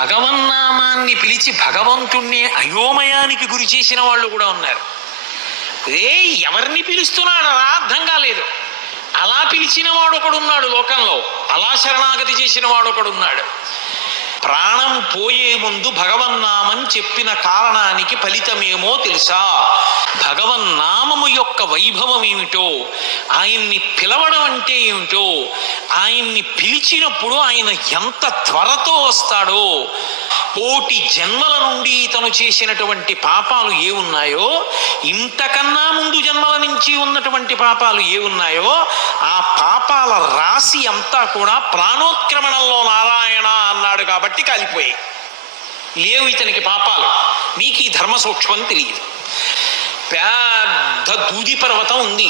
భగవన్నామాన్ని పిలిచి భగవంతుణ్ణి అయోమయానికి గురి చేసిన వాళ్ళు కూడా ఉన్నారు. ఎవరిని పిలుస్తున్నాడు అర్థం కాలేదు. అలా పిలిచిన వాడు ఒకడున్నాడు లోకంలో, అలా శరణాగతి చేసిన వాడు ఒకడున్నాడు. ప్రాణం పోయే ముందు భగవన్నామం చెప్పిన కారణానికి ఫలితమేమో తెలుసా? భగవన్నామము యొక్క వైభవం ఏమిటో, ఆయన్ని పిలవడం అంటే ఏమిటో, ఆయన్ని పిలిచినప్పుడు ఆయన ఎంత త్వరతో వస్తాడో, కోటి జన్మల నుండి తను చేసినటువంటి పాపాలు ఏ ఉన్నాయో, ఇంతకన్నా ముందు జన్మల నుంచి ఉన్నటువంటి పాపాలు ఏ ఉన్నాయో, ఆ పాపాల రాశి అంతా కూడా ప్రాణోత్క్రమణంలో నారాయణ అన్నాడు కాబట్టి కాలిపోయాయి. లేవు ఇతనికి పాపాలు. నీకు ఈ ధర్మ సూక్ష్మం తెలియదు. పెద్ద దూది పర్వతం ఉంది,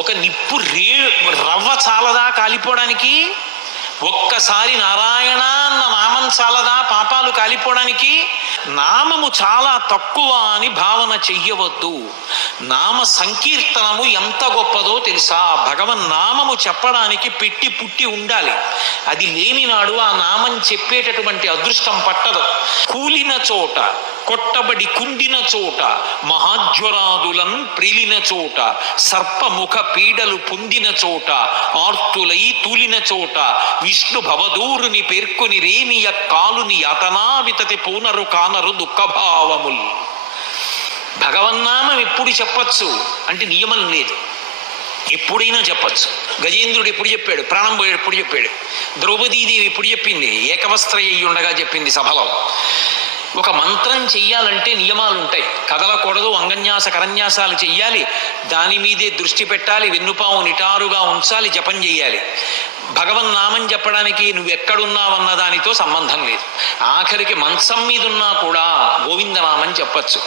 ఒక నిప్పు రవ్వ చాలదా కాలిపోవడానికి? ఒక్కసారి నారాయణ అన్న నామం చాలదా పాపాలు కాలిపోవడానికి? నామము చాలా తక్కువ అని భావన చెయ్యవద్దు. నామ సంకీర్తనము ఎంత గొప్పదో తెలుసా? భగవన్ నామము చెప్పడానికి పెట్టి పుట్టి ఉండాలి. అది లేనినాడు ఆ నామం చెప్పేటటువంటి అదృష్టం పట్టదు. కూలిన చోట, కొట్టబడి కుండిన చోట, మహాజ్వరాదులను ప్రిలిన చోట, సర్పముఖ పీడలు పొందిన చోట, ఆర్తులై తూలిన చోట, విష్ణు భవదూరుని పేర్కొని రేనియ కాలుని యతనావితతి పూనరు కానరు దుఃఖభావముల్. భగవన్నామం ఎప్పుడు చెప్పచ్చు అంటే నియమం లేదు, ఎప్పుడైనా చెప్పచ్చు. గజేంద్రుడు ఎప్పుడు చెప్పాడు? ప్రాణం పోయాడు ఎప్పుడు చెప్పాడు? ద్రౌపదీదేవి ఎప్పుడు చెప్పింది? ఏకవస్త్ర అయ్యి ఉండగా చెప్పింది సభలో. ఒక మంత్రం చెయ్యాలంటే నియమాలు ఉంటాయి. కదలకూడదు, అంగన్యాస కరన్యాసాలు చెయ్యాలి, దాని మీదే దృష్టి పెట్టాలి, వెన్నుపాము నిటారుగా ఉంచాలి, జపం చెయ్యాలి. భగవన్నామం చెప్పడానికి నువ్వెక్కడున్నావన్న దానితో సంబంధం లేదు. ఆఖరికి మంచం మీదున్నా కూడా గోవిందనామం చెప్పచ్చు.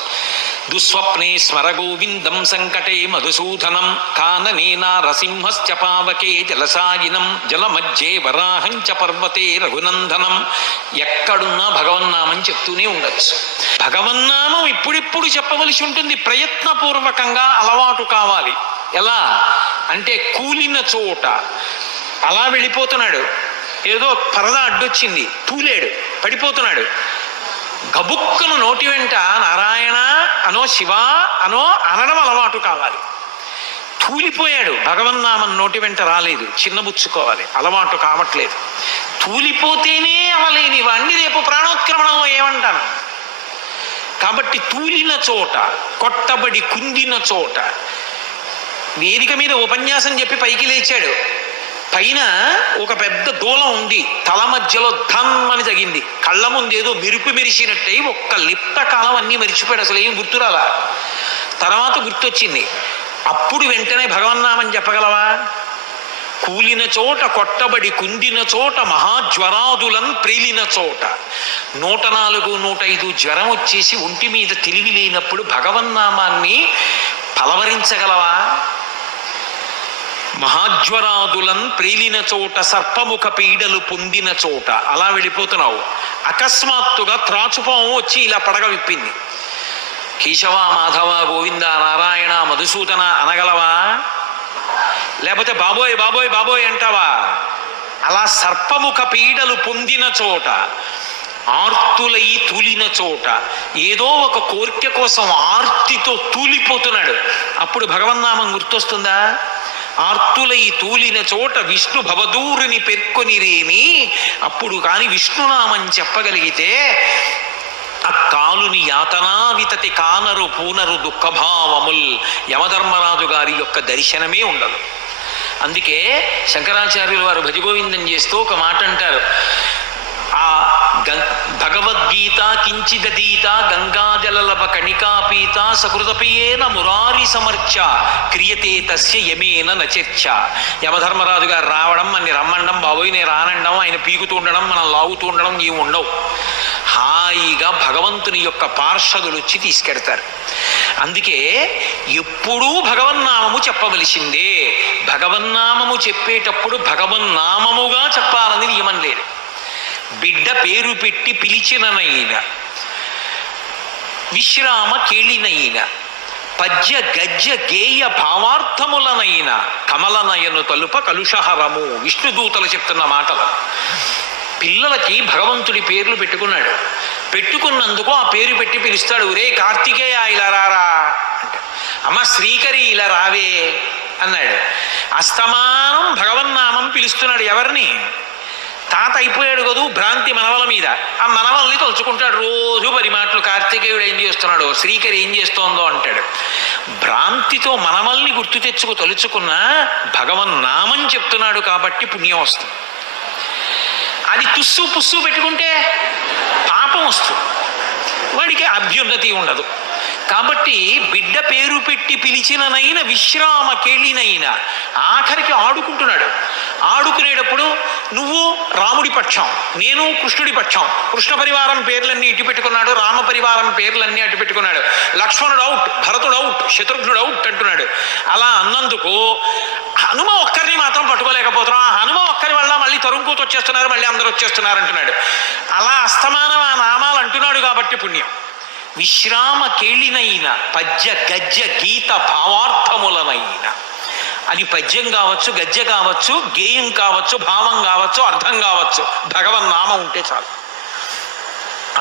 దుస్వప్నే స్మర గోవిందం సంకటే మధుసూదనం కాననేనా రసింహశ్చ పావకే జలసాయినం జలమధ్యే వరాహంచ పర్వతే రఘునందనం. ఎక్కడున్నా భగవన్నామం చెప్తూనే ఉండొచ్చు. భగవన్నామం ఇప్పుడిప్పుడు చెప్పవలసి ఉంటుంది, ప్రయత్నపూర్వకంగా అలవాటు కావాలి. ఎలా అంటే కూలిన చోట అలా వెళ్ళిపోతున్నాడు, ఏదో పరదా అడ్డొచ్చింది, తూలేడు, పడిపోతున్నాడు. గబుక్కను నోటి వెంట నారాయణ అనో శివ అనో అనడం అలవాటు కావాలి. తూలిపోయాడు, భగవన్నామం నోటి వెంట రాలేదు, చిన్నబుచ్చుకోవాలి, అలవాటు కావట్లేదు. తూలిపోతేనే అవలేని వాణ్ణి రేపు ప్రాణోత్క్రమణంలో ఏమంటాను? కాబట్టి తూలిన చోట, కొట్టబడి కుందిన చోట. వేదిక మీద ఉపన్యాసం చెప్పి పైకి లేచాడు. పైన ఒక పెద్ద దూలం ఉంది, తల మధ్యలో ధమ్ అని తగింది. కళ్ళ ముందేదో మెరుపు మెరిసినట్టయి ఒక్క లిప్త కాలం అన్నీ మరిచిపోయాడు, అసలు ఏం గుర్తురాలా. తర్వాత గుర్తొచ్చింది. అప్పుడు వెంటనే భగవన్నామం చెప్పగలవా? కూలిన చోట, కొట్టబడి కుందిన చోట, మహాజ్వరాదులను ప్రేలిన చోట. 104, 105 జ్వరం వచ్చేసి ఒంటి మీద తెలివి లేనప్పుడు భగవన్నామాన్ని పలవరించగలవా? మహాజ్వరాదులను ప్రేలిన చోట, సర్పముఖ పీడలు పొందిన చోట. అలా వెళ్ళిపోతున్నావు. అకస్మాత్తుగా త్రాచుపాము వచ్చి ఇలా పడగ విప్పింది. కేశవ, మాధవ, గోవింద, నారాయణ, మధుసూదన అనగలవా? లేకపోతే బాబోయ్ బాబోయ్ బాబోయ్ అంటావా? అలా సర్పముఖ పీడలు పొందిన చోట, ఆర్తులై తూలిన చోట, ఏదో ఒక కోరిక కోసం ఆర్తితో తూలిపోతున్నాడు. అప్పుడు భగవన్నామం గుర్తొస్తుందా? ఆర్తులై తూలిన చోట విష్ణు భవదూరుని పేర్కొని రేని. అప్పుడు కాని విష్ణునామం చెప్పగలిగితే ఆ కాలుని యాతనా వితతి కానరు పూనరు దుఃఖభావముల్. యమధర్మరాజు గారి యొక్క దర్శనమే ఉండదు. అందుకే శంకరాచార్యులు వారు భజగోవిందం చేస్తూ ఒక మాట అంటారు. ఆ భగవద్గీత కించిదీత గంగాజలలభ కణికాపీత సకృతపియేన మురారి సమర్చ క్రియతే తస్య యమేన నచర్చ. యమధర్మరాజు గారు రావడం, మనని రమ్మండం, బాబోయ్ నేను రానండం, ఆయన పీకుతూ ఉండడం, మనం లాగుతూ ఉండడం ఏమి ఉండవు. హాయిగా భగవంతుని యొక్క పార్షదులు వచ్చి తీసుకెడతారు. అందుకే ఎప్పుడూ భగవన్నామము చెప్పవలసిందే. భగవన్నామము చెప్పేటప్పుడు భగవన్నామముగా చెప్పాలని నియమం లేదు. బిడ్డ పేరు పెట్టి పిలిచిననైన, విశ్రామ కేళినైన, పద్య గద్య గేయ భావార్థములనైన కమలనయను తలుప కలుషహరము. విష్ణుదూతలు చెప్తున్న మాటలు. పిల్లలకి భగవంతుడి పేర్లు పెట్టుకున్నాడు. పెట్టుకున్నందుకు ఆ పేరు పెట్టి పిలుస్తాడు. రే కార్తికేయ ఇలా రారా అంట. అమ్మ శ్రీకరి ఇలా రావే అన్నాడు. అస్తమానం భగవన్నామం పిలుస్తున్నాడు. ఎవరిని? తాత అయిపోయాడు కదూ, భ్రాంతి మనవల మీద. ఆ మనవల్ని తలుచుకుంటాడు రోజు పరిమాట్లు. కార్తికేయుడు ఏం చేస్తున్నాడో, శ్రీకరి ఏం చేస్తోందో అంటాడు. భ్రాంతితో మనవల్ని గుర్తు తెచ్చుకు తలుచుకున్న భగవన్నామం చెప్తున్నాడు కాబట్టి పుణ్యం వస్తుంది. అది తుస్సు పుస్సు పెట్టుకుంటే పాపం వస్తుంది, వాడికి అభ్యున్నతి ఉండదు. కాబట్టి బిడ్డ పేరు పెట్టి పిలిచిననైనా విశ్రామ కేళినైనా ఆఖరికి ఆడుకుంటున్నాడు. ఆడుకునేటప్పుడు నువ్వు రాముడి పక్షం, నేను కృష్ణుడి పక్షం. కృష్ణ పరివారం పేర్లన్నీ ఇటు పెట్టుకున్నాడు, రామ పరివారం పేర్లన్నీ అటు పెట్టుకున్నాడు. లక్ష్మణుడు అవుట్, భరతుడు అవుట్, శత్రుఘ్నుడు అవుట్ అంటున్నాడు. అలా అన్నందుకు హనుమ ఒక్కరిని మాత్రం పట్టుకోలేకపోతున్నాం. ఆ హనుమ ఒక్కరి వల్ల మళ్ళీ తరుంకూత వచ్చేస్తున్నారు, మళ్ళీ అందరూ వచ్చేస్తున్నారు అంటున్నాడు. అలా అస్తమానం ఆ నామాలు అంటున్నాడు కాబట్టి పుణ్యం. విశ్రామ కేళినైన పద్య గద్య గీత భావార్థములనైన, అది పద్యం కావచ్చు, గద్య కావచ్చు, గేయం కావచ్చు, భావం కావచ్చు, అర్థం కావచ్చు, భగవన్నామం ఉంటే చాలు.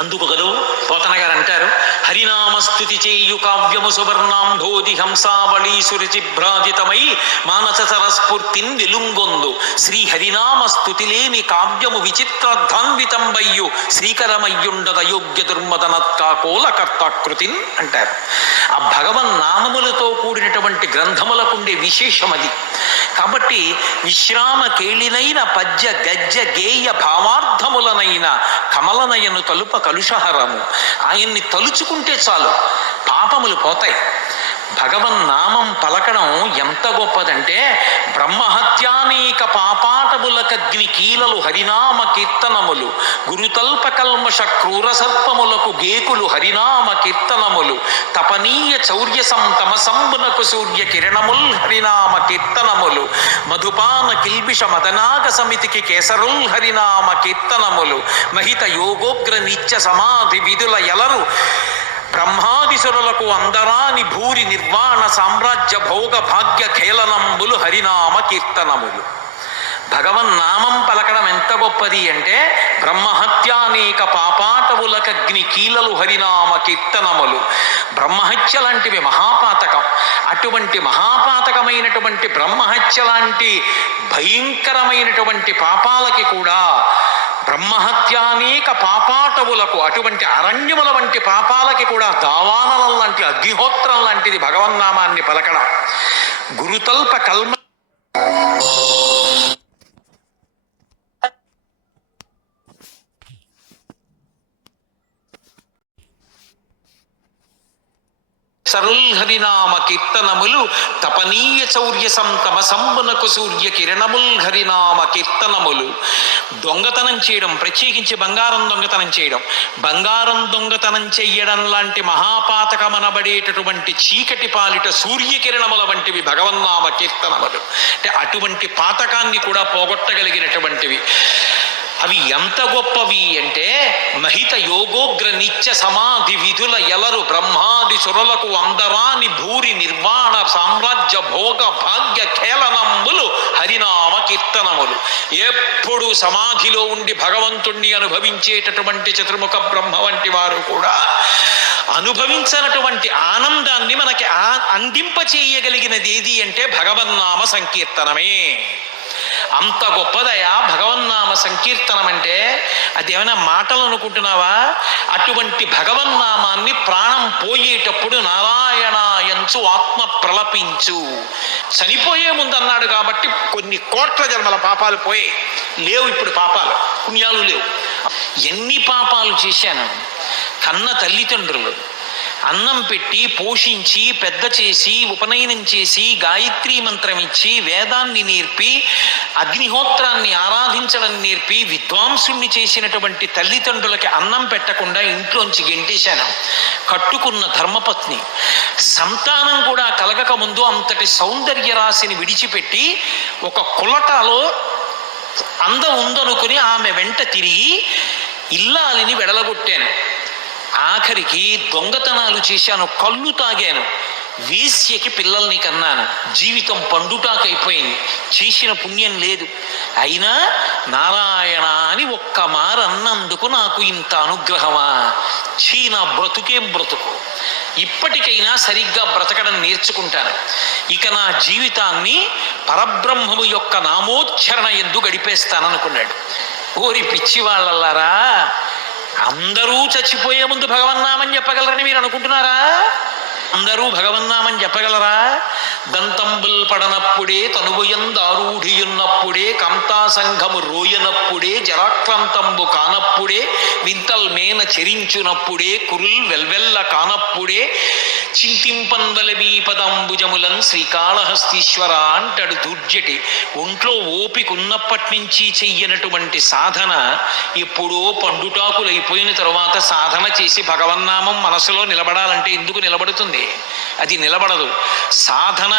అందుకు కదూ పోతన గారు అంటారు, హరినామస్తుతి చేయు కావ్యము సువర్ణాంభోధి హంసావళీ సురుచిభ్రాజితమై మానస సరస్ఫూర్తిన్ వెలుంగొందు శ్రీ హరినామస్తుతి లేని కావ్యము విచిత్రార్థాన్వితంబయ్యు శ్రీకరమయ్యుండద యోగ్య దుర్మదనత్కాకోల కర్తాకృతిన్ అంటారు. ఆ భగవన్నామములతో కూడినటువంటి గ్రంథములకుండే విశేషం అది. కాబట్టి విశ్రామ కేళినైన పద్య గద్య గేయ భావార్థములనైన కమలనయను తలుప కలుషహరము. ఆయన్ని తలుచుకుంటే చాలు పాపములు పోతాయి. భగవన్నామం పలకడం ఎంత గొప్పదంటే, బ్రహ్మహత్యానేక పాపాటములకగ్ని కీలలు హరినామ కీర్తనములు, గురుతల్ప కల్మష క్రూర సర్పములకు గేకులు హరినామ కీర్తనములు, తపనీయ చౌర్య సంతమ సంబునకు సూర్య కిరణముల్ హరినామ కీర్తనములు, మధుపాన కిల్బిష మదనాగ సమితికి కేసరుల్ హరినామ కీర్తనములు, మహిత యోగోగ్ర నిత్య సమాధి విధుల ఎలరు బ్రహ్మాదిసురులకు అందరాని భూరి నిర్వాణ సామ్రాజ్య భోగ భాగ్య ఖేళనంబులు హరినామ కీర్తనములు. భగవన్నామం పలకడం ఎంత గొప్పది అంటే, బ్రహ్మహత్యానేక పాపాటవులకగ్ని కీలలు హరినామ కీర్తనములు. బ్రహ్మహత్య లాంటివి మహాపాతకం. అటువంటి మహాపాతకమైనటువంటి బ్రహ్మహత్య లాంటి భయంకరమైనటువంటి పాపాలకి కూడా, బ్రహ్మహత్యానేక పాపాటవులకు, అటువంటి అరణ్యముల వంటి పాపాలకి కూడా దావానలం లాంటి, అగ్నిహోత్రం లాంటిది భగవన్నామాన్ని పలకడం. గురుతల్ప కల్మ సరుల్హరినామ కీర్తనములు, తపనీయ చౌర్య సంతమ సంబునకు సూర్య కిరణముల్ హరినామ కీర్తనములు. దొంగతనం చేయడం, ప్రత్యేకించి బంగారం దొంగతనం చేయడం, బంగారం దొంగతనం చెయ్యడం లాంటి మహాపాతకమనబడేటటువంటి చీకటి పాలిట సూర్యకిరణముల వంటివి భగవన్నామ కీర్తనములు. అంటే అటువంటి పాతకాన్ని కూడా పోగొట్టగలిగినటువంటివి. అవి ఎంత గొప్పవి అంటే, మహిత యోగోగ్ర నిత్య సమాధి విధుల ఎలరు బ్రహ్మాది సురలకు అందరాని భూరి నిర్వాణ సామ్రాజ్య భోగ భాగ్య ఖేళనంబులు హరినామ కీర్తనములు. ఎప్పుడు సమాధిలో ఉండి భగవంతుణ్ణి అనుభవించేటటువంటి చతుర్ముఖ బ్రహ్మ వంటి వారు కూడా అనుభవించినటువంటి ఆనందాన్ని మనకి అందింప చేయగలిగినది ఏది అంటే భగవన్నామ సంకీర్తనమే. అంత గొప్పదయా భగవన్నామ సంకీర్తనం అంటే. అదేమైనా మాటలు అనుకుంటున్నావా? అటువంటి భగవన్నామాన్ని ప్రాణం పోయేటప్పుడు నారాయణాయంచు ఆత్మ ప్రలపించు. చనిపోయే ముందు అన్నాడు కాబట్టి కొన్ని కోట్ల జన్మల పాపాలు పోయాయి. లేవు ఇప్పుడు పాపాలు, పుణ్యాలు లేవు. ఎన్ని పాపాలు చేశాను. కన్న తల్లిదండ్రులు అన్నం పెట్టి పోషించి పెద్ద చేసి ఉపనయనం చేసి గాయత్రీ మంత్రం ఇచ్చి వేదాన్ని నేర్పి అగ్నిహోత్రాన్ని ఆరాధించడం నేర్పి విద్వాంసుణ్ణి చేసినటువంటి తల్లిదండ్రులకి అన్నం పెట్టకుండా ఇంట్లోంచి గెంటేశాను. కట్టుకున్న ధర్మపత్ని సంతానం కూడా కలగక ముందు అంతటి సౌందర్య రాశిని విడిచిపెట్టి ఒక కులటలో అందం ఉందనుకుని ఆమె వెంట తిరిగి ఇల్లాలిని వెడలగొట్టాను. ఆఖరికి దొంగతనాలు చేశాను, కళ్ళు తాగాను, వేశ్యకి పిల్లల్ని కన్నాను. జీవితం పండుటాకైపోయింది. చేసిన పుణ్యం లేదు. అయినా నారాయణ అని ఒక్క మారన్నందుకు నాకు ఇంత అనుగ్రహమా? చీ, నా బ్రతుకేం బ్రతుకు, ఇప్పటికైనా సరిగ్గా బ్రతకడం నేర్చుకుంటాను. ఇక నా జీవితాన్ని పరబ్రహ్మము యొక్క నామోచ్చరణ ఎందు గడిపేస్తాననుకున్నాడు. ఓరి పిచ్చి వాళ్ళలారా, అందరూ చచ్చిపోయే ముందు భగవన్నామని చెప్పగలరని మీరు అనుకుంటున్నారా? అందరూ భగవన్నామని చెప్పగలరా? దంతంబుల్ పడనప్పుడే, తనువుయందారూఢియున్నప్పుడే, కంతా సంఘము రోయనప్పుడే, జరాక్రాంతంబు కానప్పుడే, వింతల్ మేన చెరించునప్పుడే, కురుల్ వెల్వెల్ల కానప్పుడే, చింతింపందల మీ పదంబుజములన్ శ్రీకాళహస్తీశ్వర అంటాడు దూర్జటి. ఒంట్లో ఓపిక ఉన్నప్పటి నుంచి చెయ్యనటువంటి సాధన ఎప్పుడో పండుటాకులైపోయిన తరువాత సాధన చేసి భగవన్నామం మనసులో నిలబడాలంటే ఎందుకు నిలబడుతుంది? అది నిలబడదు. సాధన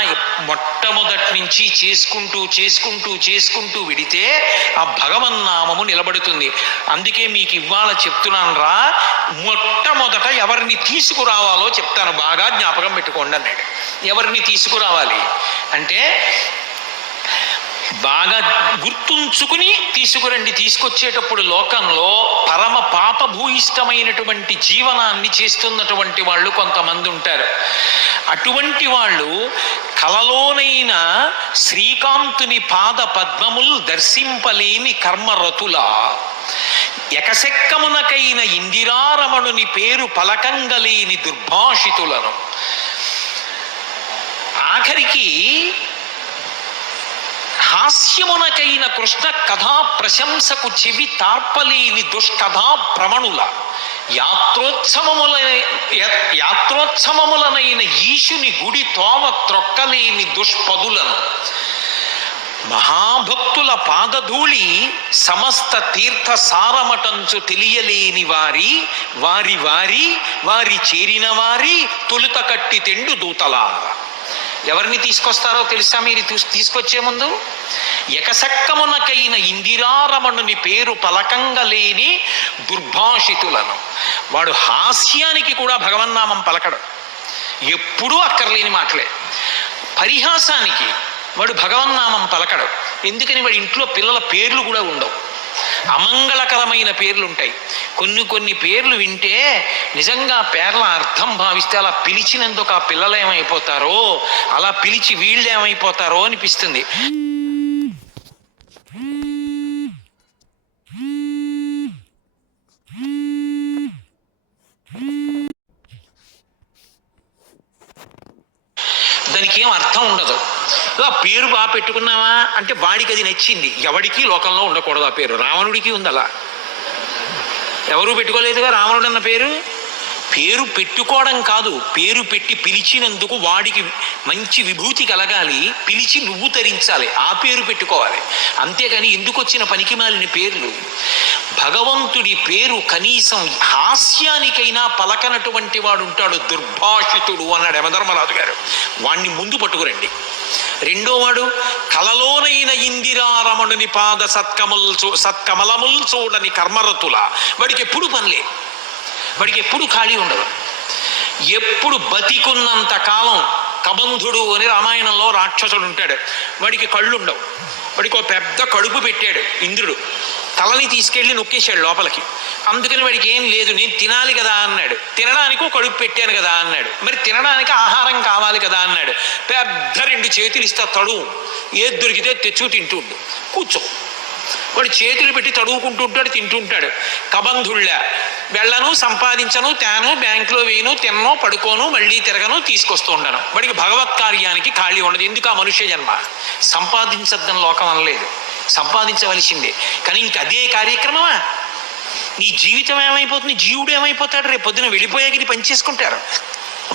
మొట్టమొదటి నుంచి చేసుకుంటూ చేసుకుంటూ చేసుకుంటూ విడితే ఆ భగవన్నామము నిలబడుతుంది. అందుకే మీకు ఇవాళ చెప్తున్నాను రా, మొట్టమొదట ఎవరిని తీసుకురావాలో చెప్తాను, బాగా జ్ఞాపకం పెట్టుకోండి అన్నాడు. ఎవరిని తీసుకురావాలి అంటే బాగా గుర్తుంచుకుని తీసుకురండి. తీసుకొచ్చేటప్పుడు లోకంలో పరమ పాపభూయిష్టమైనటువంటి జీవనాన్ని చేస్తున్నటువంటి వాళ్ళు కొంతమంది ఉంటారు. అటువంటి వాళ్ళు కలలోనైనా శ్రీకాంతుని పాద పద్మముల్ దర్శింపలేని కర్మరతులా, ఎకసెక్కమునకైన ఇందిరారమణుని పేరు పలకంగలేని దుర్భాషితులను, ఆఖరికి హాస్యమునకైన కృష్ణ కథా ప్రశంసకు చెవి తార్పలేని దుష్కథా ప్రమణుల, యాత్రోత్సవములనైన ఈశుని గుడి తోవ త్రొక్కలేని దుష్పదులను, మహాభక్తుల పాదధూళి సమస్త తీర్థ సారమటంచు తెలియలేని వారి వారి వారి వారి చేరిన వారి తొలుత కట్టి తెండు దూతలా. ఎవరిని తీసుకొస్తారో తెలుసా? మీరు తీసుకొచ్చే ముందు ఎకసక్కమునకైన ఇందిరారమణుని పేరు పలకంగలేని దుర్భాషితులను. వాడు హాస్యానికి కూడా భగవన్నామం పలకడు, ఎప్పుడూ అక్కర్లేని మాటలే. పరిహాసానికి వాడు భగవన్నామం పలకడు. ఎందుకని? వాడి ఇంట్లో పిల్లల పేర్లు కూడా ఉండవు, అమంగళకరమైన పేర్లు ఉంటాయి. కొన్ని పేర్లు వింటే నిజంగా పేర్ల అర్థం భావిస్తే అలా పిలిచినందుకు ఆ పిల్లలు ఏమైపోతారో, అలా పిలిచి వీళ్ళు ఏమైపోతారో అనిపిస్తుంది. దానికి ఏం అర్థం ఉండదు. ఆ పేరు బాగా పెట్టుకున్నావా అంటే వాడికి అది నచ్చింది. ఎవడికి లోకంలో ఉండకూడదు ఆ పేరు. రావణుడికి ఉంది అలా, ఎవరూ పెట్టుకోలేదుగా రావణుడు అన్న పేరు. పేరు పెట్టుకోవడం కాదు, పేరు పెట్టి పిలిచినందుకు వాడికి మంచి విభూతి కలగాలి, పిలిచి నువ్వు తరించాలి, ఆ పేరు పెట్టుకోవాలి. అంతేగాని ఎందుకు వచ్చిన పనికిమాలిన పేర్లు. భగవంతుడి పేరు కనీసం హాస్యానికైనా పలకనటువంటి వాడు ఉంటాడు, దుర్భాషితుడు అన్నాడు యమధర్మరాజు గారు. వాణ్ణి ముందు పట్టుకురండి. రెండోవాడు కలలోనైన ఇందిరారమణుని పాద సత్కమలముల్ చూడని కర్మరతుల. వాడికి ఎప్పుడు పనిలే, వాడికి ఎప్పుడు ఖాళీ ఉండదు. ఎప్పుడు బతికున్నంత కాలం కబంధుడు అని రామాయణంలో రాక్షసుడు ఉంటాడు, వాడికి కళ్ళు ఉండవు. వాడికి ఒక పెద్ద కడుపు పెట్టాడు ఇంద్రుడు, తలని తీసుకెళ్ళి నొక్కేశాడు లోపలికి. అందుకని వాడికి ఏం లేదు, నేను తినాలి కదా అన్నాడు. తినడానికి ఒక కడుపు పెట్టాను కదా అన్నాడు. మరి తినడానికి ఆహారం కావాలి కదా అన్నాడు. పెద్ద 2 చేతులు ఇస్తా, తడువు, ఏది దొరికితే తెచ్చు తింటుండు, కూర్చో. వాడు చేతులు పెట్టి తడువుకుంటూ ఉంటాడు, తింటుంటాడు. కబంధుళ్ళ వెళ్ళను, సంపాదించను, తేను, బ్యాంకులో వేయను, తిన్నో, పడుకోను, మళ్ళీ తిరగను, తీసుకొస్తూ ఉండను. వాడికి భగవత్ కార్యానికి ఖాళీ ఉండదు. ఎందుకు? ఆ మనుష్య జన్మ. సంపాదించద్దని లోకం అనలేదు, సంపాదించవలసిందే. కానీ ఇంక అదే కార్యక్రమమా? నీ జీవితం ఏమైపోతుంది? జీవుడు ఏమైపోతాడు? రేపు పొద్దున వెళ్ళిపోయాక ఇది పనిచేసుకుంటారు.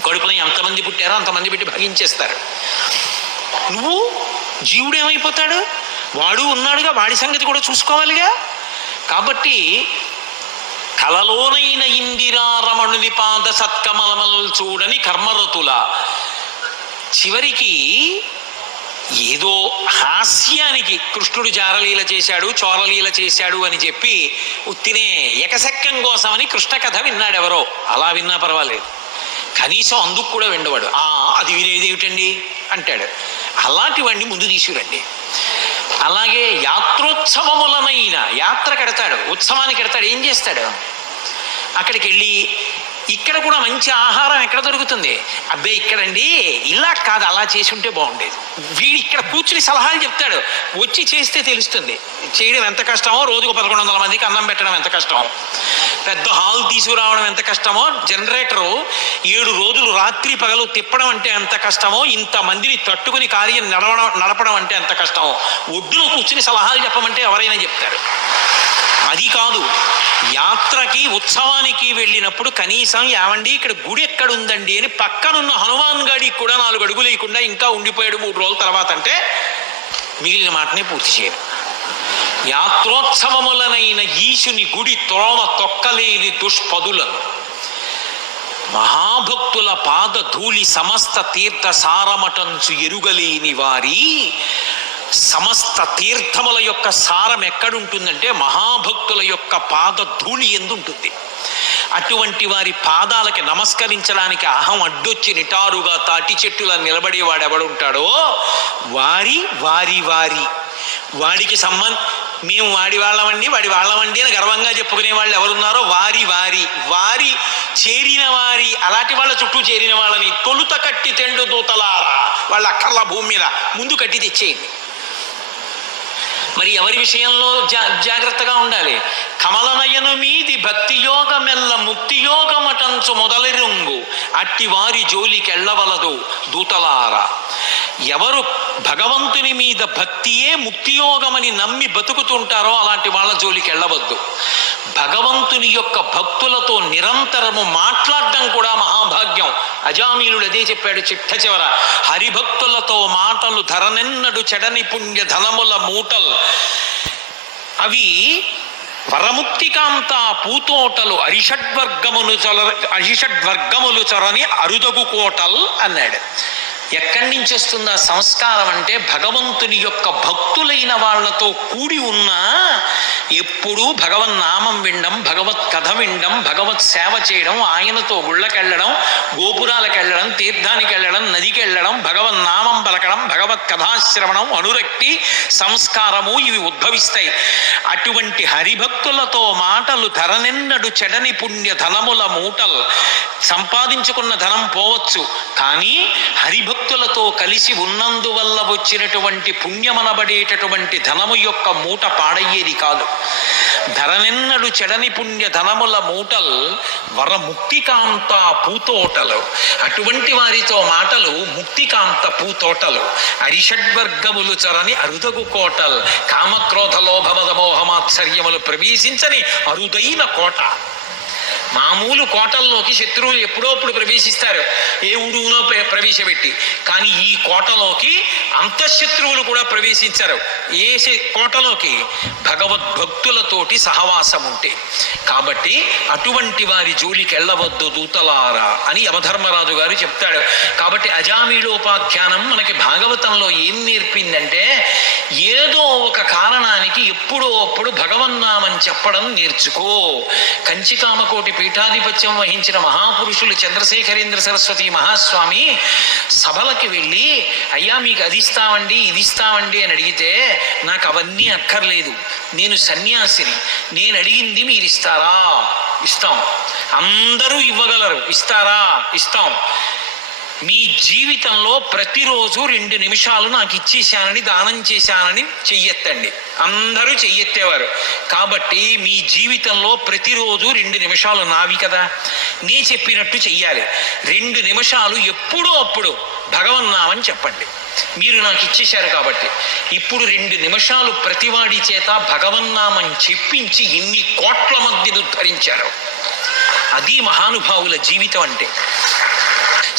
కడుపులో ఎంతమంది పుట్టారో అంతమంది పెట్టి భగించేస్తారు. నువ్వు జీవుడు ఏమైపోతాడు? వాడు ఉన్నాడుగా, వాడి సంగతి కూడా చూసుకోవాలిగా. కాబట్టి కలలోనైన ఇందిరారమణుని పాద సత్కమలమల్ చూడని కర్మరతుల. చివరికి ఏదో హాస్యానికి కృష్ణుడు జారలీల చేశాడు, చోరలీల చేశాడు అని చెప్పి ఉత్తినే ఎకసెక్కం కోసమని కృష్ణ కథ విన్నాడు ఎవరో. అలా విన్నా పర్వాలేదు, కనీసం అందుకు కూడా విండవాడు. అది వినేది ఏమిటండి అంటాడు. అలాంటి వాడిని ముందు తీసుకురండి. అలాగే యాత్రోత్సవములనైన యాత్రకు ఎడతాడు, ఉత్సవానికి ఎడతాడు, ఏం చేస్తాడు? అక్కడికి వెళ్ళి ఇక్కడ కూడా మంచి ఆహారం ఎక్కడ దొరుకుతుంది? అబ్బే ఇక్కడండి ఇలా కాదు, అలా చేసి ఉంటే బాగుండేది. వీడు ఇక్కడ కూర్చుని సలహాలు చెప్తాడు, వచ్చి చేస్తే తెలుస్తుంది చేయడం ఎంత కష్టమో, రోజుకు 1100 మందికి అన్నం పెట్టడం ఎంత కష్టమో, పెద్ద హాల్ తీసుకురావడం ఎంత కష్టమో, జనరేటరు 7 రోజులు రాత్రి పగలు తిప్పడం అంటే ఎంత కష్టమో, ఇంతమందిని తట్టుకుని కార్యం నడపడం అంటే ఎంత కష్టమో ఒడ్డులో కూర్చుని సలహాలు చెప్పమంటే ఎవరైనా చెప్తారు. అది కాదు, యాత్రకి ఉత్సవానికి వెళ్ళినప్పుడు కనీసం ఏమండి ఇక్కడ గుడి ఎక్కడుందండి అని పక్కనున్న హనుమాన్ గాడికి కూడా 4 అడుగులు లేకుండా ఇంకా ఉండిపోయాడు 3 రోజుల తర్వాత అంటే మిగిలిన మాటనే పూర్తి చేయరు. యాత్రోత్సవములనైన ఈశుని గుడి త్రోవ తొక్కలేని దుష్పదులను మహాభక్తుల పాద ధూళి సమస్త తీర్థ సారమటంచు ఎరుగలేని వారి. సమస్త తీర్థముల యొక్క సారం ఎక్కడుంటుందంటే మహాభక్తుల యొక్క పాద ధూళి ఎందుంటుంది. అటువంటి వారి పాదాలకి నమస్కరించడానికి అహం అడ్డొచ్చి నిటారుగా తాటి చెట్టులా నిలబడేవాడు ఎవడుంటాడో వారి వారి వారి వాడికి మేము వాడి వాళ్ళమండి అని గర్వంగా చెప్పుకునే వాళ్ళు ఎవరున్నారో వారి వారి వారి చేరిన వారి, అలాంటి వాళ్ళ చుట్టూ చేరిన వాళ్ళని తొలుత కట్టి తెండు దూతలారా, వాళ్ళ అక్కర్ల భూమి మీద ముందు కట్టి తెచ్చేయండి. మరి ఎవరి విషయంలో జాగ్రత్తగా ఉండాలి? కమలనయను మీది భక్తి యోగమెల్ల ముక్తి యోగమటంచు మొదలెరుంగు అట్టి వారి జోలికెళ్ళవలదు దూతలారా. ఎవరు భగవంతుని మీద భక్తియే ముక్తియోగమని నమ్మి బతుకుతుంటారో అలాంటి వాళ్ళ జోలికి వెళ్ళవద్దు. భగవంతుని యొక్క భక్తులతో నిరంతరము మాట్లాడడం కూడా మహాభాగ్యం. అజామీలుడు అదే చెప్పాడు చిట్ట చివర, హరిభక్తులతో మాటలు ధరనెన్నడు చెడని పుణ్య ధనముల మూటల్ అవి వరముక్తికాంత పూతోటలు అరిషడ్వర్గములు చొరని అరుదగు కోటల్ అన్నాడు. ఎక్కడి నుంచి వస్తుంది ఆ సంస్కారం అంటే భగవంతుని యొక్క భక్తులైన వాళ్లతో కూడి ఉన్న ఎప్పుడూ భగవన్నామం వినడం, భగవత్ కథ వినడం, భగవత్ సేవ చేయడం, ఆయనతో గుళ్ళకెళ్ళడం, గోపురాలకు వెళ్ళడం, తీర్థానికి వెళ్ళడం, నదికి వెళ్ళడం, భగవన్నామం పలకడం, భగవత్ కథాశ్రవణం, అనురక్తి సంస్కారము ఇవి ఉద్భవిస్తాయి. అటువంటి హరిభక్తులతో మాటలు ధరనెన్నడు చెడని పుణ్య ధనముల మూటల్. సంపాదించుకున్న ధనం పోవచ్చు, కానీ హరిభక్తులతో కలిసి ఉన్నందువల్ల వచ్చినటువంటి పుణ్యమనబడేటటువంటి ధనము యొక్క మూట పాడయ్యేది కాదు. ధరనెన్నడు చెడని పుణ్య ధనముల మూటల్ వరముక్తికాంత పూతోటలు. అటువంటి వారితో మాటలు ముక్తికాంత పూతోటలు. అరిషడ్వర్గములు చరని అరుదగు కోటల్. కామక్రోధ లోభమద మోహమాత్సర్యములు ప్రవేశించని అరుదైన కోట. మామూలు కోటల్లోకి శత్రువులు ఎప్పుడోప్పుడు ప్రవేశిస్తారు, ఏ ఊడునో ప్రవేశపెట్టి, కానీ ఈ కోటలోకి అంతఃశత్రువులు కూడా ప్రవేశించరు. ఏ కోటలోకి? భగవద్భక్తులతోటి సహవాసం ఉంటే. కాబట్టి అటువంటి వారి జోలికి వెళ్ళవద్దు దూతలారా అని యమధర్మరాజు గారు చెప్తాడు. కాబట్టి అజామీళోపాఖ్యానం మనకి భాగవతంలో ఏం నేర్పిందంటే, ఏదో ఒక కారణానికి ఎప్పుడో అప్పుడు భగవన్నామని చెప్పడం నేర్చుకో. కంచికామకోటి పీఠాధిపత్యం వహించిన మహాపురుషులు చంద్రశేఖరేంద్ర సరస్వతి మహాస్వామి సభలకి వెళ్ళి, అయ్యా మీకు అది ఇస్తామండి ఇది ఇస్తామండి అని అడిగితే, నాకు అవన్నీ అక్కర్లేదు, నేను సన్యాసిని, నేను అడిగింది మీరు ఇస్తారా? ఇస్తాం. అందరూ ఇవ్వగలరు, ఇస్తారా? ఇస్తాం. మీ జీవితంలో ప్రతిరోజు 2 నిమిషాలు నాకు ఇచ్చేశానని, దానం చేశానని చెయ్యెత్తండి. అందరూ చెయ్యెత్తేవారు. కాబట్టి మీ జీవితంలో ప్రతిరోజు 2 నిమిషాలు నావి కదా, నీ చెప్పినట్టు చెయ్యాలి. 2 నిమిషాలు ఎప్పుడో అప్పుడు భగవన్నామని చెప్పండి. మీరు నాకు ఇచ్చేశారు కాబట్టి ఇప్పుడు 2 నిమిషాలు ప్రతివాడి చేత భగవన్నామని చెప్పించి ఇన్ని కోట్ల మందిని ఉద్ధరించారు. అది మహానుభావుల జీవితం అంటే.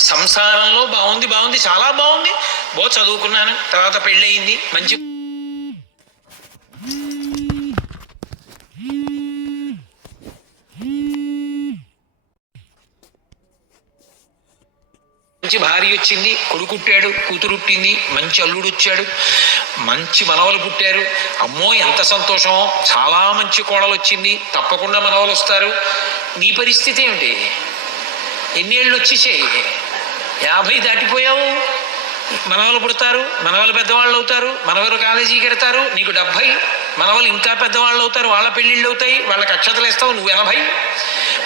సంసారంలో బాగుంది, చాలా బాగుంది, చదువుకున్నాను, తర్వాత పెళ్ళయింది, మంచి భార్య వచ్చింది, కొడుకుట్టాడు, కూతురుట్టింది, మంచి అల్లుడు వచ్చాడు, మంచి మనవలు పుట్టారు, అమ్మో ఎంత సంతోషం, చాలా మంచి కోడలు వచ్చింది, తప్పకుండా మనవలు వస్తారు. నీ పరిస్థితి ఏమిటి? ఎన్ని ఏళ్ళు వచ్చేసాయి? 50 దాటిపోయావు, మనవలు పుడతారు, మనవలు పెద్దవాళ్ళు అవుతారు, మనవరు కాలేజీకి వెడతారు, నీకు 70, మనవలు ఇంకా పెద్దవాళ్ళు అవుతారు, వాళ్ళ పెళ్ళిళ్ళు అవుతాయి, వాళ్ళకి అక్షతలు ఇస్తావు, నువ్వు 80.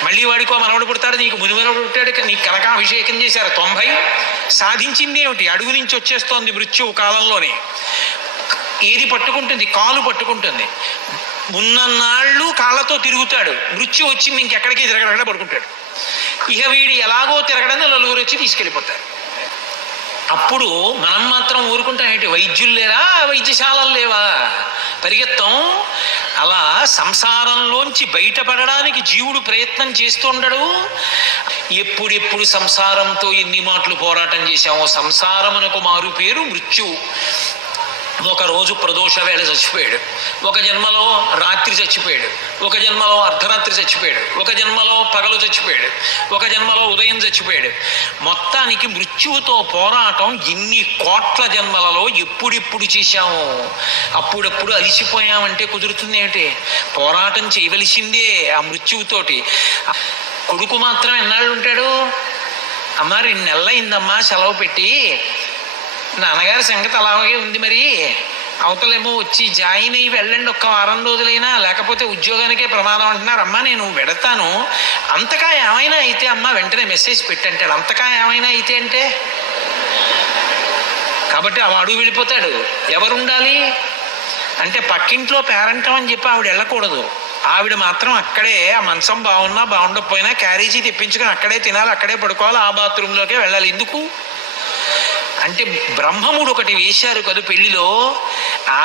మళ్ళీ వాడికో మనవడు పుడతాడు, నీకు మునిమనవడు పుట్టాడు, నీకు కనకాభిషేకం చేశారు 90. సాధించింది ఏమిటి? అడుగు నుంచి వచ్చేస్తోంది మృత్యువు కాలంలోనే. ఏది పట్టుకుంటుంది? కాలు పట్టుకుంటుంది. ఉన్నన్నాళ్ళు కాళ్ళతో తిరుగుతాడు, మృత్యు వచ్చింది ఇంకెక్కడికి తిరగడక్కడ పడుకుంటాడు. ఇక వీడు ఎలాగో తిరగడం నలుగురు వచ్చి తీసుకెళ్ళిపోతారు. అప్పుడు మనం మాత్రం ఊరుకుంటాం ఏంటి? వైద్యులు లేరా? వైద్యశాలలు లేవా? పరిగెత్తాం. అలా సంసారంలోంచి బయటపడడానికి జీవుడు ప్రయత్నం చేస్తుండడు. ఎప్పుడెప్పుడు సంసారంతో ఎన్ని మాటలు పోరాటం చేశామో. సంసారమునకు మారు పేరు మృత్యు. ఒకరోజు ప్రదోష వేళ చచ్చిపోయాడు, ఒక జన్మలో రాత్రి చచ్చిపోయాడు, ఒక జన్మలో అర్ధరాత్రి చచ్చిపోయాడు, ఒక జన్మలో పగలు చచ్చిపోయాడు, ఒక జన్మలో ఉదయం చచ్చిపోయాడు. మొత్తానికి మృత్యువుతో పోరాటం ఎన్ని కోట్ల జన్మలలో ఎప్పుడెప్పుడు చేశాము. అప్పుడప్పుడు అలిసిపోయామంటే కుదురుతుంది ఏంటి? పోరాటం చేయవలసిందే ఆ మృత్యువుతోటి. కొడుకు మాత్రం ఎన్నాళ్ళు ఉంటాడు? అమ్మ 2 నెలలు అయిందమ్మా సెలవు పెట్టి, నాన్నగారి సంగతి అలాగే ఉంది, మరి అవతలేమో వచ్చి జాయిన్ అయ్యి వెళ్ళండి, ఒక్క వారం రోజులైనా, లేకపోతే ఉద్యోగానికే ప్రమాదం అంటున్నారు. అమ్మ నేను వెడతాను, అంతకా ఏమైనా అయితే అమ్మ వెంటనే మెసేజ్ పెట్టంటాడు. అంతకా ఏమైనా అయితే అంటే కాబట్టి వాడు వెళ్ళిపోతాడు. ఎవరుండాలి అంటే పక్కింట్లో పేరంటం అని చెప్పి ఆవిడ వెళ్ళకూడదు. ఆవిడ మాత్రం అక్కడే, ఆ మంచం బాగున్నా బాగుండకపోయినా క్యారేజీ తెప్పించుకొని అక్కడే తినాలి, అక్కడే పడుకోవాలి, ఆ బాత్రూంలోకే వెళ్ళాలి. ఎందుకు అంటే బ్రహ్మముడు ఒకటి వేశారు కదా పెళ్లిలో.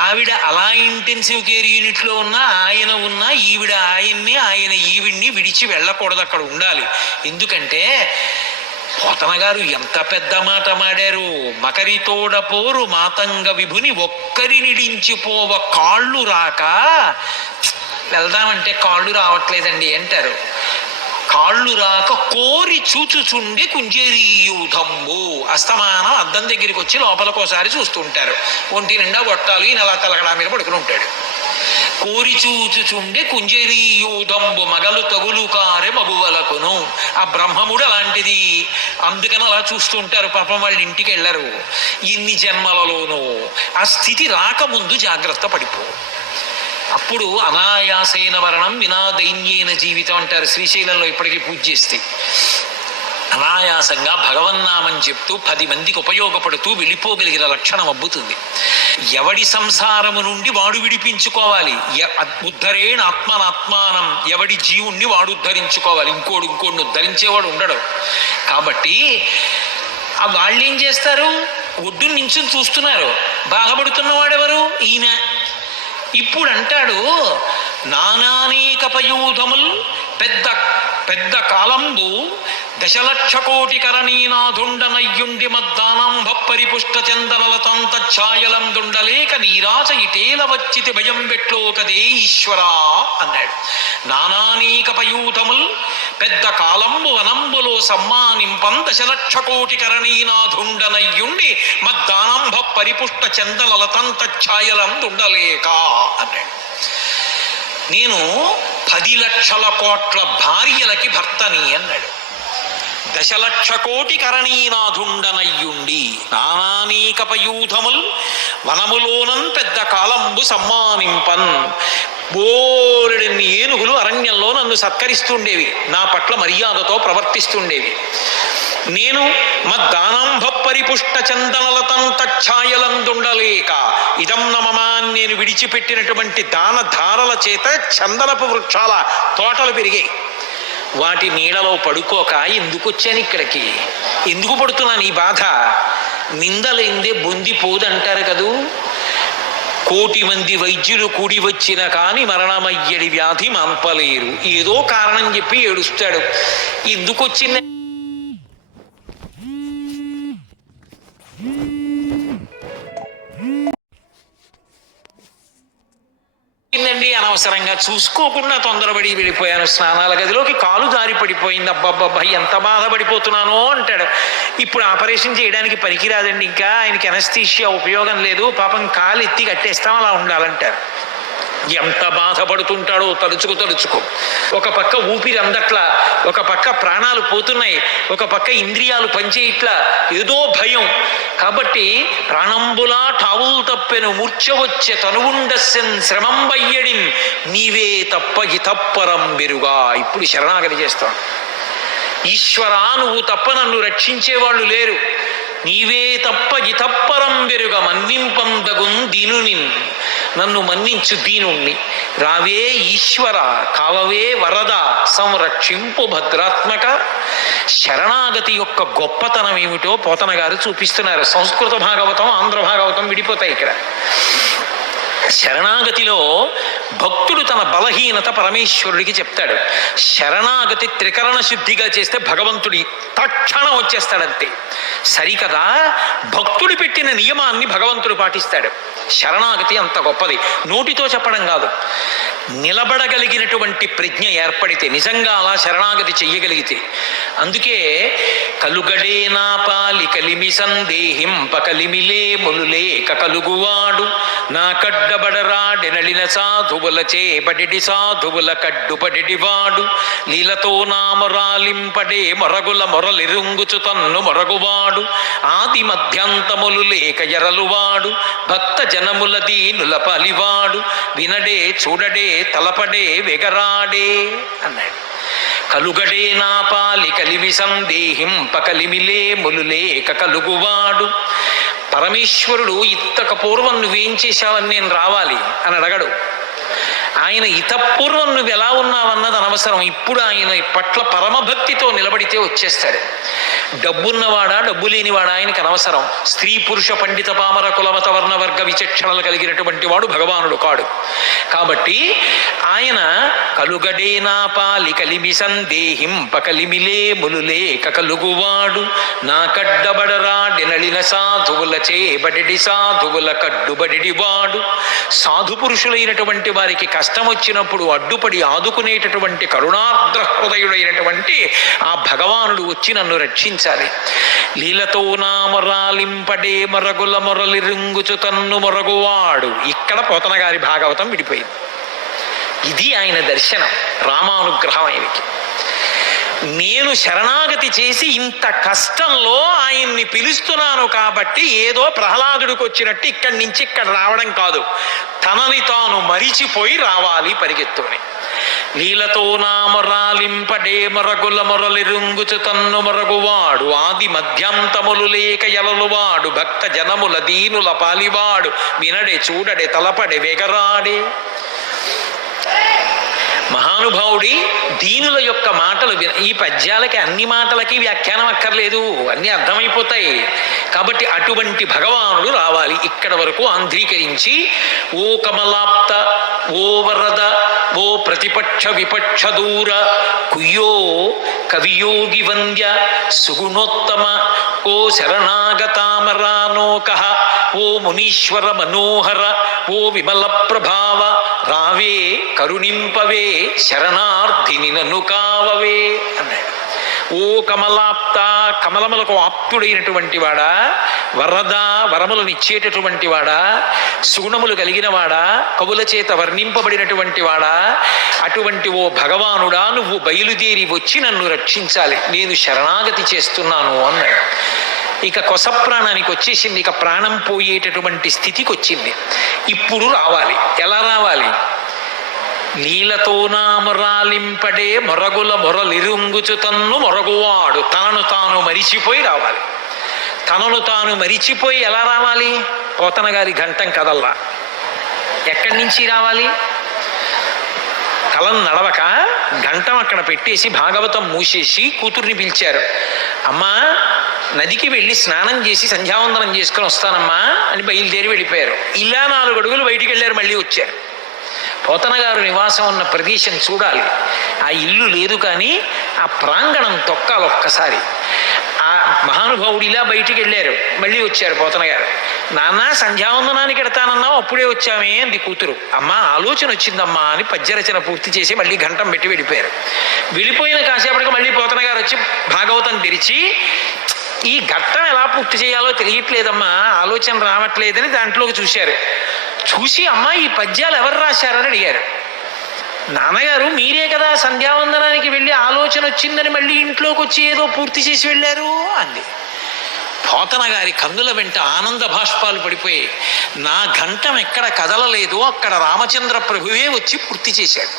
ఆవిడ అలా ఇంటెన్సివ్ కేర్ యూనిట్లో ఉన్నా, ఆయన ఉన్నా, ఈవిడ ఆయన్ని, ఆయన ఈవిడ్ని విడిచి వెళ్ళకూడదు, అక్కడ ఉండాలి. ఎందుకంటే పోతన గారు ఎంత పెద్ద మాట మాడారు. మకరితోడ పోరు మాతంగ విభుని ఒక్కరి నిడించిపోవ కాళ్ళు రాక. వెళ్దామంటే కాళ్ళు రావట్లేదండి అంటారు. కాళ్ళు రాక కోరి చూచుచుండి కుంజరీయూధంబు. అస్తమానం అద్దం దగ్గరికి వచ్చి లోపలకోసారి చూస్తుంటారు. ఒంటి నిండా గొట్టాలు, ఈయన అలా తలగడా మీద పడుకుని ఉంటాడు. కోరి చూచుచుండే కుంజరీయూధంబు మగలు తగులు కారె మగువలకును. ఆ బ్రహ్మముడు అలాంటిది. అందుకని అలా చూస్తుంటారు. పాపం వాళ్ళ ఇంటికి వెళ్ళరు. ఇన్ని జన్మలలోనూ ఆ స్థితి రాకముందు జాగ్రత్త పడిపో. అప్పుడు అనాయాసైన మరణం వినా దైన్యైన జీవితం అంటారు. శ్రీశైలంలో ఇప్పటికీ పూజ చేస్తే అనాయాసంగా భగవన్నామని చెప్తూ 10 మందికి ఉపయోగపడుతూ వెళ్ళిపోగలిగిన లక్షణం అబ్బుతుంది. ఎవడి సంసారము నుండి వాడు విడిపించుకోవాలి. ఉద్ధరేణ ఆత్మనాత్మానం. ఎవడి జీవుణ్ణి వాడు ఉద్ధరించుకోవాలి. ఇంకోడిని ఉద్ధరించేవాడు ఉండడు. కాబట్టి ఆ వాళ్ళు ఏం చేస్తారు? ఒడ్డు నించుని చూస్తున్నారు. బాధపడుతున్నవాడెవరు? ఈయన. ఇప్పుడు అంటాడు, నానానేక పయూధముల్ పెద్ద పెద్ద కాలంబు దశలక్ష కోటి కరణీనాథుండనయ్యుండి మద్దానాంభ పరిపుష్ట చందనలతంతఛాయలం దుండలేక నీరాచ ఇటేల వచ్చితి భయం పెట్లో కదే ఈశ్వరా అన్నాడు. నానానేక పయూధముల్ పెద్ద కాలంబు వనంబులో సమ్మానింపం దశలక్ష కోటి కరణీనాథుండనయ్యుండి మద్దానాంభ పరిపుష్ట చందనలతంతఛాయలం దుండలేక అన్నాడు. నేను 10 లక్షల కోట్ల భార్యలకి భర్తని అన్నాడు. దశలక్ష కోటి కరణీనాథుండనయ్యుండి నానానేక పయూధముల్ వనములోనం పెద్ద కాలంబు సమ్మానింపన్. బోరెడన్ని ఏనుగులు అరణ్యంలో నన్ను సత్కరిస్తుండేవి, నా పట్ల మర్యాదతో ప్రవర్తిస్తుండేవి. నేను మద్దానాంభ పరిపుష్ట చందనలతంతఛాయలందుండలేక ఇదం నమమా. నేను విడిచిపెట్టినటువంటి దాన ధారల చేత చందనపు వృక్షాల తోటలు పెరిగాయి. వాటి నీడలో పడుకోక ఎందుకు వచ్చాను ఇక్కడికి? ఎందుకు పడుతున్నాను ఈ బాధ? నిందలైందే బొందిపోదంటారు కదూ. 1,000,000 మంది వైద్యులు కూడి వచ్చిన కాని మరణమయ్యడి వ్యాధి మాన్పలేరు. ఏదో కారణం చెప్పి ఏడుస్తాడు. ఎందుకు వచ్చింది? అనవసరంగా చూసుకోకుండా తొందరపడి వెళ్ళిపోయాను. స్నానాల గదిలోకి కాలు జారి పడిపోయింది. అబ్బబ్బబ్బా ఎంత బాధపడిపోతున్నానో అంటాడు. ఇప్పుడు ఆపరేషన్ చేయడానికి పనికిరాదండి, ఇంకా ఆయనకి ఎనస్థీషియా ఉపయోగం లేదు, పాపం కాలు ఎత్తి కట్టేస్తాం, అలా ఉండాలంటారు. ఎంత బాధపడుతుంటాడో తలుచుకో. ఒక పక్క ఊపిరి అందట్లా, ఒక పక్క ప్రాణాలు పోతున్నాయి, ఒక పక్క ఇంద్రియాలు పనిచేయట్లా, ఏదో భయం. కాబట్టి ప్రాణంబులా ఠావులు తప్పెను మూర్ఛ వచ్చే తనువుండస్సెన్ శ్రమం వయ్యడిన్ నీవే తప్ప ఇతప్పరం బెరుగా. ఇప్పుడు శరణాగతి చేస్తాం. ఈశ్వరా, నువ్వు తప్ప నన్ను రక్షించేవాళ్ళు లేరు, నీవే తప్ప ఇతప్పరం బెరుగ మన్నింపందగున్ దీనునిన్. నన్ను మన్నించు దీనుణ్ణి. రావే ఈశ్వర, కావవే వరద, సంరక్షింపు భద్రాత్మక. శరణాగతి యొక్క గొప్పతనం ఏమిటో పోతన గారు చూపిస్తున్నారు. సంస్కృత భాగవతం, ఆంధ్ర భాగవతం విడిపోతాయి ఇక్కడ. శరణాగతిలో భక్తుడు తన బలహీనత పరమేశ్వరుడికి చెప్తాడు. శరణాగతి త్రికరణ శుద్ధిగా చేస్తే భగవంతుడి తక్షణం వచ్చేస్తాడంతే. సరికదా, భక్తుడు పెట్టిన నియమాన్ని భగవంతుడు పాటిస్తాడు. శరణాగతి అంత గొప్పది. నోటితో చెప్పడం కాదు, నిలబడగలిగినటువంటి ప్రజ్ఞ ఏర్పడితే, నిజంగా అలా శరణాగతి చెయ్యగలిగితే. అందుకే కలుగడే నా పాలి కలిమి సందేహింప కలిమిలే ములులేక కలుగువాడు నా కడ్డబడరాడెనలిన సాధువులచే బడిడి సాధువుల కడ్డుపడిడివాడు లీలతో నా మొరాలింపడే మొరగుల మొరలిరుంగుచు తన్ను మొరగువాడు ఆది మధ్యాంతములు లేక ఎరలువాడు భక్త జనముల దీనుల పలివాడు వినడే చూడడే తలపడే వెగరాడే అన్నాడు. కలుగడే నా పాలి కలిమి సందేహింప కలిమిలే ములులేక కలుగువాడు. పరమేశ్వరుడు ఇంతకు పూర్వం నువ్వేం చేశావని నేను రావాలి అని అడగడు. ఆయన ఇతపూర్వం నువ్వు ఎలా ఉన్నావన్నది అనవసరం. ఇప్పుడు ఆయన పట్ల పరమభక్తితో నిలబడితే వచ్చేస్తాడు. డబ్బున్నవాడా డబ్బు లేనివాడా ఆయనకి అనవసరం. స్త్రీ పురుష పండిత పామర కులమత వర్ణవర్గ విచక్షణలు కలిగినటువంటి వాడు భగవానుడు కాడు. కాబట్టి ఆయన కలుగడే నా పాలి కలిమి సందేహింప కలిమిలే ములులేక కలుగువాడు నా కడ్డబడరాడెనలిన సాధువుల చేబడి సాధువుల కడ్డుబడివాడు. సాధు పురుషులైనటువంటి వారికి కష్టం వచ్చినప్పుడు అడ్డుపడి ఆదుకునేటటువంటి కరుణార్ద్ర హృదయుడైనటువంటి ఆ భగవానుడు వచ్చి నన్ను రక్షించాలి. లీలతో నా మొరాలింపడే మొరగుల మొరలిరుంగుచు తన్ను మొరగువాడు. ఇక్కడ పోతన గారి భాగవతం విడిపోయింది. ఇది ఆయన దర్శనం, రామానుగ్రహం ఆయనకి. నేను శరణాగతి చేసి ఇంత కష్టంలో ఆయన్ని పిలుస్తున్నాను కాబట్టి ఏదో ప్రహ్లాదుడికి వచ్చినట్టు ఇక్కడి నుంచి ఇక్కడ రావడం కాదు, తనని తాను మరిచిపోయి రావాలి పరిగెత్తుని. లీలతో నా మొరాలింపడే మొరగుల మొరలిరుంగుచు తన్ను మొరగువాడు ఆది మధ్యాంతములు లేక ఎలలువాడు భక్త జనముల దీనుల పాలివాడు వినడే చూడడే తలపడే వెగరాడే. మహానుభావుడి దీనుల యొక్క మాటలు ఈ పద్యాలకి అన్ని మాటలకి వ్యాఖ్యానం అక్కర్లేదు, అన్నీ అర్థమైపోతాయి. కాబట్టి అటువంటి భగవానుడు రావాలి. ఇక్కడ వరకు ఆంధ్రీకరించి ఓ కమలాప్త, ఓ వరద, ఓ ప్రతిపక్ష విపక్ష దూర, కుయ్యో కవియోగి వంద్య సుగుణోత్తమ, ఓ శరణాగతామరానోక, ఓ మునీశ్వర మనోహర, ఓ విమల ప్రభావ, రావే కరుణింపవే శరణార్థిని నన్ను కావవే అన్నాడు. ఓ కమలాప్త, కమలములకు ఆప్తుడైనటువంటి వాడా, వరద, వరములను ఇచ్చేటటువంటి వాడా, సుగుణములు కలిగిన వాడా, కవుల చేత వర్ణింపబడినటువంటి వాడా, అటువంటి ఓ భగవానుడా, నువ్వు బయలుదేరి వచ్చి నన్ను రక్షించాలి, నేను శరణాగతి చేస్తున్నాను అన్నాడు. ఇక కొస ప్రాణానికి వచ్చేసింది. ఇక ప్రాణం పోయేటటువంటి స్థితికి వచ్చింది. ఇప్పుడు రావాలి. ఎలా రావాలి? లీలతో నా మొరాలింపడే మొరగుల మొరలిరుంగుచు తన్ను మొరగువాడు. తనను తాను మరిచిపోయి రావాలి. తనను తాను మరిచిపోయి ఎలా రావాలి? పోతన గారి ఘంటం కదల్లా. ఎక్కడి నుంచి రావాలి? కలం నడవక ఘంటం అక్కడ పెట్టేసి భాగవతం మూసేసి కూతుర్ని పిలిచారు. అమ్మా, నదికి వెళ్ళి స్నానం చేసి సంధ్యావందనం చేసుకుని వస్తానమ్మా అని బయలుదేరి వెళ్ళిపోయారు. ఇలా 4 అడుగులు బయటికి వెళ్ళారు, మళ్ళీ వచ్చారు. పోతన గారు నివాసం ఉన్న ప్రదేశం చూడాలి. ఆ ఇల్లు లేదు కానీ ఆ ప్రాంగణం తొక్కాలి ఒక్కసారి. ఆ మహానుభావుడు ఇలా బయటికి వెళ్ళారు, మళ్ళీ వచ్చారు. పోతన గారు, నాన్న సంధ్యావందనానికి ఎడతానన్నావు, అప్పుడే వచ్చామే అంది కూతురు. అమ్మా, ఆలోచన వచ్చిందమ్మా అని పద్యరచన పూర్తి చేసి మళ్ళీ ఘంటం పెట్టి వెళ్ళిపోయారు. వెళ్ళిపోయిన కాసేపటికి మళ్ళీ పోతన గారు వచ్చి భాగవతం తెరిచి, ఈ ఘట్టం ఎలా పూర్తి చేయాలో తెలియట్లేదమ్మా, ఆలోచన రావట్లేదని దాంట్లోకి చూశారు. చూసి అమ్మ ఈ పద్యాలు ఎవరు రాశారని అడిగారు. నాన్నగారు మీరే కదా సంధ్యావందనానికి వెళ్ళి ఆలోచన వచ్చిందని మళ్ళీ ఇంట్లోకి వచ్చి ఏదో పూర్తి చేసి వెళ్ళారు అంది. పోతన గారి కన్నుల వెంట ఆనంద భాష్పాలు పడిపోయి, నా ఘంటం ఎక్కడ కదలలేదో అక్కడ రామచంద్ర ప్రభువే వచ్చి పూర్తి చేశాడు.